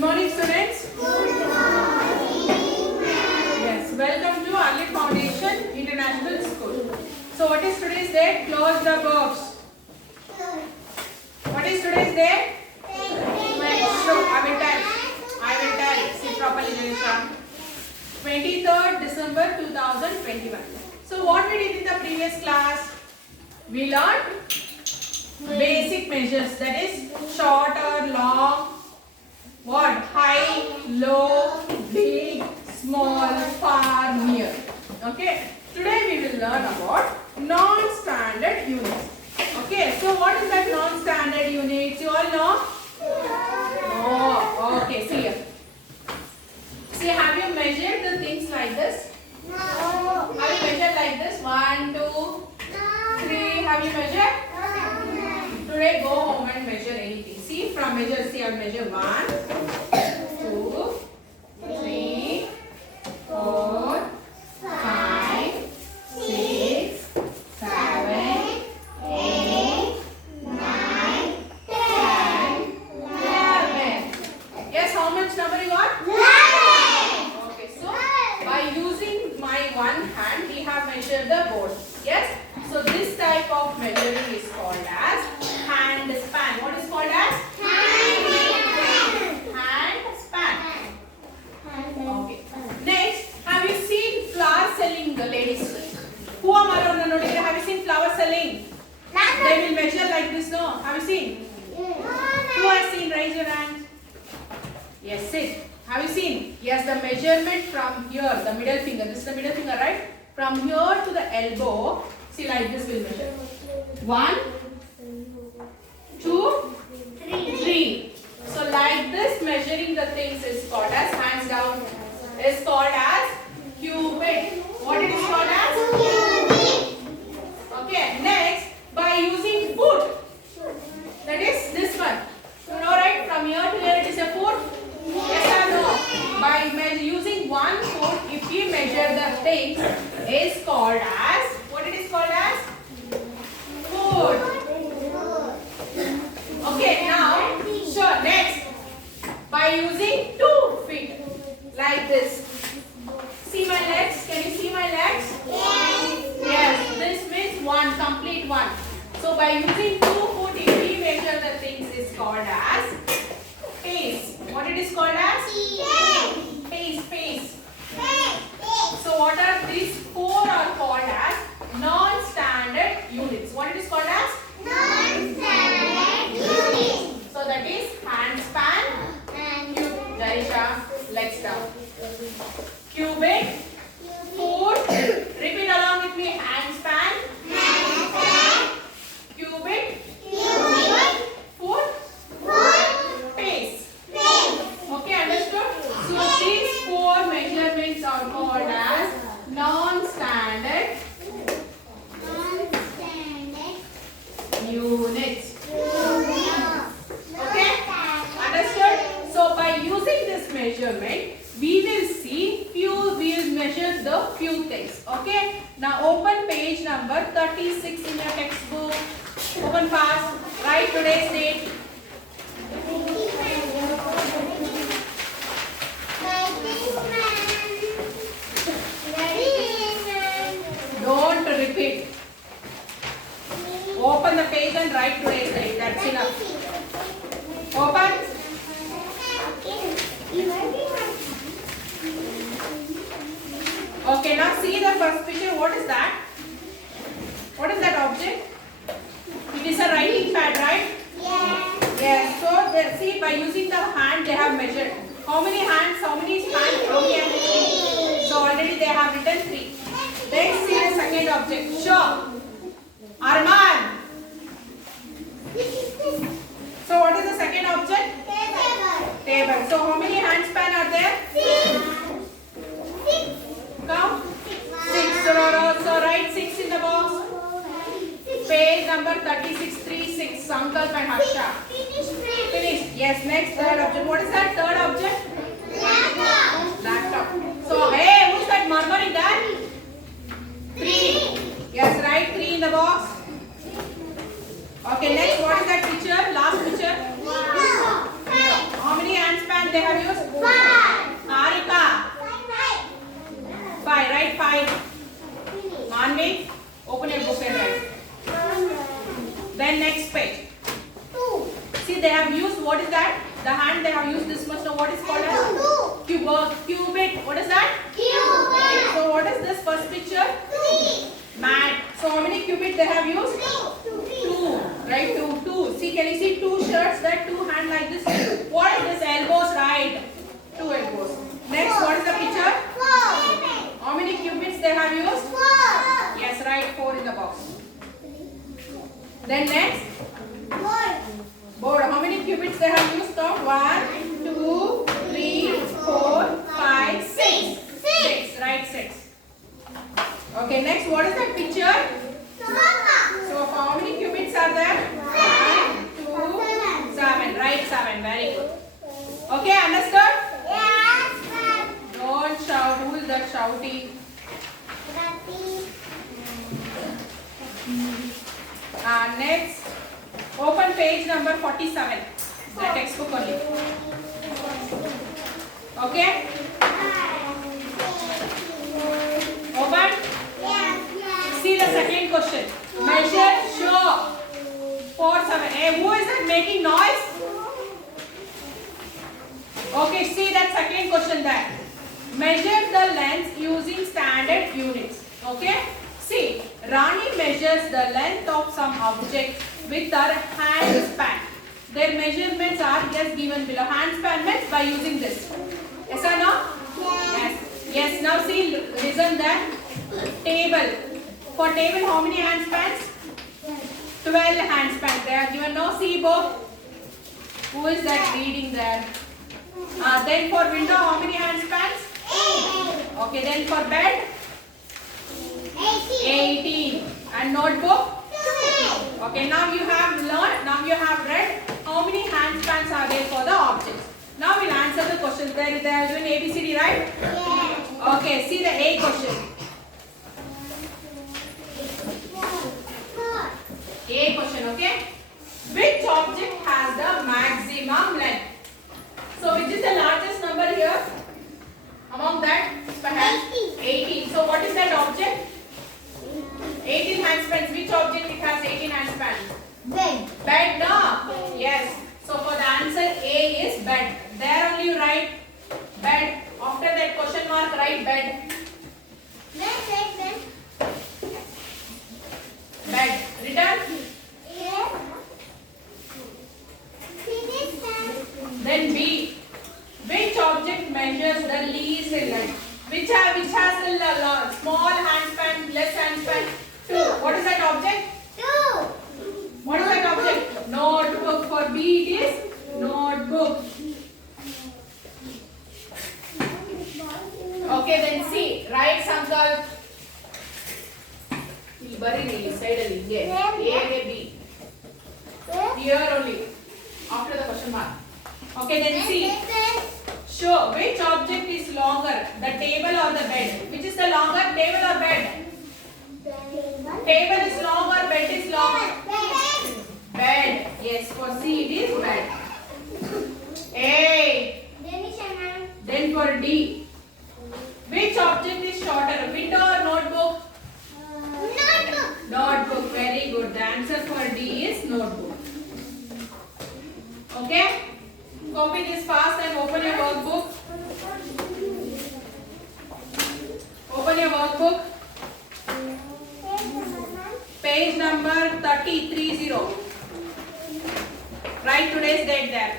morning, students. Good morning. Yes, welcome to Early Foundation International School. So, what is today's date? Close the box. What is today's date? So, I will tell. See properly, Janisha. 23rd December 2021. So, what we did in the previous class? We learned basic measures, that is short or long, what, high, low, big, small, far, near. Okay, today we will learn about non-standard units. Okay, so what is that non-standard units? You all know? Oh, okay, see here. See, have you measured the things like this? No. Have you measured like this? 1, 2, 3. Have you measured? Today go home and measure anything. See, from measure, see, I'll measure 1, 2, 3, 4, 5, 6, 7, 8, 9, 10, 11. Yes, how much number you got? 11. Okay, so by using my one hand, we have measured the board. Yes? So this type of measuring is called as hand span. What is called as? Hand span. Okay. Next, have you seen flower selling, ladies? Who are have you seen flower selling? They will measure like this, no? Have you seen? Who has seen? Raise your hand. Yes, sit. Have you seen? Yes, the measurement from here, the middle finger. This is the middle finger, right? From here to the elbow. See, like this will measure. 1, 2, 3. So like this measuring the things is called as, hands down, is called as cubit. What it is called as? Okay, next, by using foot. That is this one. You know, right? From here to here it is a foot. Yes or no? By using 1 foot, if we measure the things, is called as, what it is called as? Foot. Okay, now, sure, next, by using 2 feet, like this. See my legs? Can you see my legs? Yes, this means 1, complete 1. So, by using 2 foot, if we measure the things, is called as pace. What it is called as? Pace. So, what are these 4 are called as non-standard units. What it is called as? Non-standard units. So, that is hand span, Jarisha, legs down. Cubit, foot, repeat along with me, hand span, cubit, foot, pace. Okay, understood? So, these 4 measurements are called as non-standard units. Okay, understood? So, by using this measurement, we will measure the few things. Okay, now open page number 36 in your textbook. Open fast. Write today's date. Don't repeat. Open the page and write today's date. That's enough. Open. Okay, now see the first picture. What is that? What is that object? It is a writing pad, right? Yes. So, see, by using the hand, they have measured. How many hands? How many spans? How many have written? So, already they have written 3. Let's see the second object. Sure. Arman. So, what is the second object? Table. So, how many hand span are there? 6. Count. 6. So, write 6 in the box. Page number 36, 36. Sankalp and Harsha. Finished. Yes, next, third object. What is that third object? Laptop. So, hey, who's that murmuring that? 3. Yes, write 3 in the box. Okay, next, what is that picture? Last picture? How many hand span they have see, they have used, what is that? The hand they have used this much. Now what is called as cubit. What is that? Cubit. So what is this first picture? Mat. So how many cubit they have used? Two. Right? Two. See, can you see two shirts? That two hand like this. What is this? Elbows, right? Two elbows. Next, what is the picture? How many cubits they have used? Yes, right. 4 in the box. Then next, board. How many cubits they have used? Count. 1, 2, 3, 4, 5, 6. 6. Right, 6. Okay, next, what is that picture? So, how many cubits are there? 1, 2, 7. Right, 7. Very good. Okay, understood? Don't shout. Who is that shouting? Next, open page number 47. The textbook only. Okay? Open. See the second question. Measure, show. 4, 7. Hey, who is that making noise? Okay, see that second question there. Measure the length using standard units. Okay? See, Rani measures the length of some object with her hand span. Their measurements are just given below. Hand span means by using this. Yes or no? Yes. Yes. Now see, listen that. Table. For table, how many hand spans? 12 hand spans. They are given. No, see book. Who is that reading there? Then for window, how many hand spans? 8. Okay, then for bed? 18. And notebook? 2. Okay, now you have learned, now you have read how many hand spans are there for the objects. Now we'll answer the questions. They are doing ABCD, right? Yes. Okay, see the A question. A question, okay? Which object has the maximum length? So which is the largest number here? Among that, perhaps 18. So what is that object? 18 hand spans. Which object it has 18 hand spans? Bed. Bed, no? Yes. So for the answer A is bed. There only you write bed. After that question mark, write bed. Bed. Written? Yes. Then B. Which object measures the least in length? Which has the small hand span, less hand span? 2. What is that object? 2. What is that object? Notebook. For B it is notebook. Okay, then C. Write Sankalp. Bari side A, B. Here only. After the question mark. Okay, then C. Show which object is longer, the table or the bed. Which is the longer, table or bed? Table is longer, bed is longer. Bed. Yes, for C it is bed. A. Then for D. Which object is shorter, window or notebook? Notebook. Very good. The answer for D is notebook. Okay? Copy this fast and open your workbook. Open your workbook. Page number 30. Write today's date there.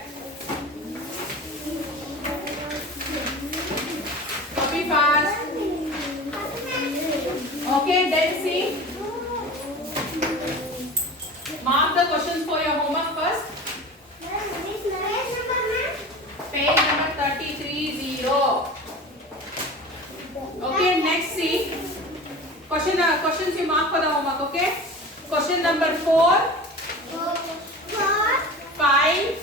Copy fast. Okay, then see. Mark the questions for your homework first. Page number 33. Okay, next see. Questions you mark for the homework, okay? Question number 4, 5,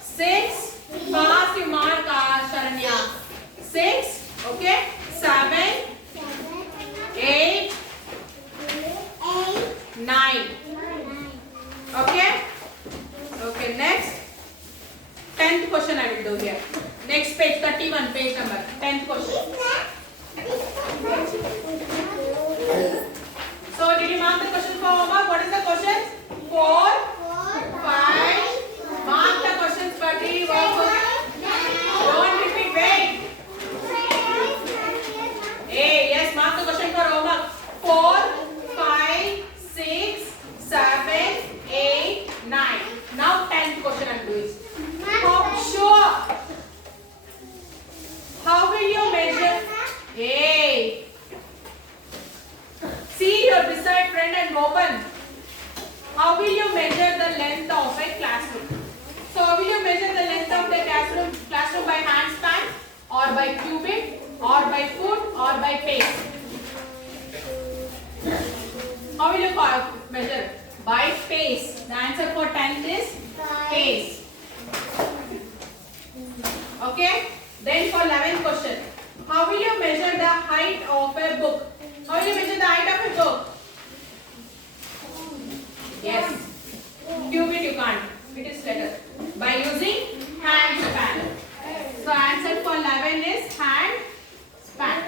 6. Fast you mark, Sharanya. 6, okay? 7, 8, 9. Okay? Okay, next. 10th question I will do here. Next page, 31 page number. 10th question. So, did you mark the question for homework? What is the question? 4, 5, Louis. Sure. How will you measure? Hey. See your beside friend and open. How will you measure the length of a classroom? So how will you measure the length of the classroom by hand span or by cubit or by foot or by pace? How will you measure? By pace. The answer for 10th is pace. Okay. Then for 11th question. How will you measure the height of a book? How will you measure the height of a book? Yes. Cubit you can't. It is letter. By using hand span. So answer for 11 is hand span.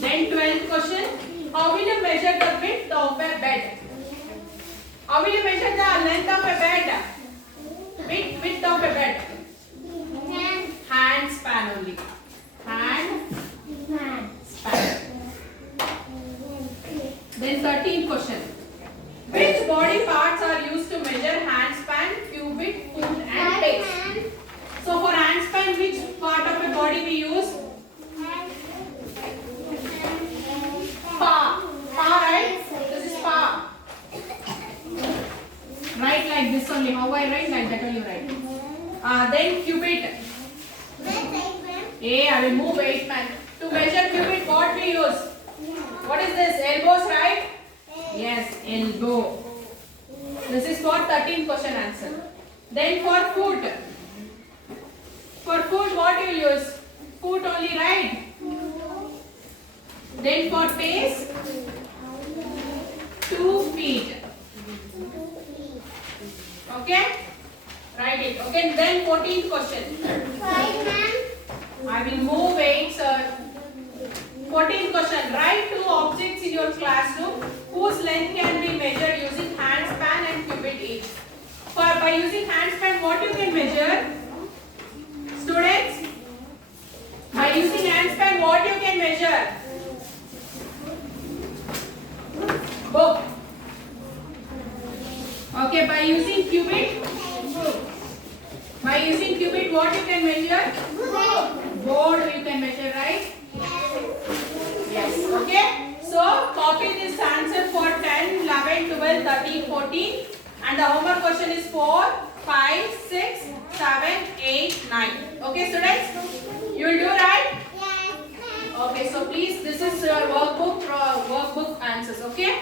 Then 12th question. How will you measure the width of a bed? How will you measure the length of a bed? Width of a bed. Hand span only. Hand span. Then 13th question. Which body parts are used to measure hand span, cubit, foot and pace? So for hand span, which part of a body we use? Paw. Paw, right? This is paw. Write like this only. How I write? Like that only write. Then cubit. I will move 8 man. To measure cubit, what we use? What is this? Elbows, right? Yes, elbow. This is for 13th question answer. Then for foot. For foot, what you use? Foot only, right? Then for pace, 2 feet. Okay? Write it. Okay, then 14th question. I will move 8, sir. 14th question. Write 2 objects in your classroom whose length can be measured using hand span and cubit each. By using hand span, what you can measure? Students? By using hand span, what you can measure? Book. Okay, by using cubit? By using cubit, what you can measure? Board you can measure, right? Yes. Okay. So, copy this answer for 10, 11, 12, 13, 14. And the homework question is 4, 5, 6, 7, 8, 9. Okay, students? You will do right? Okay, so please, this is your workbook answers. Okay?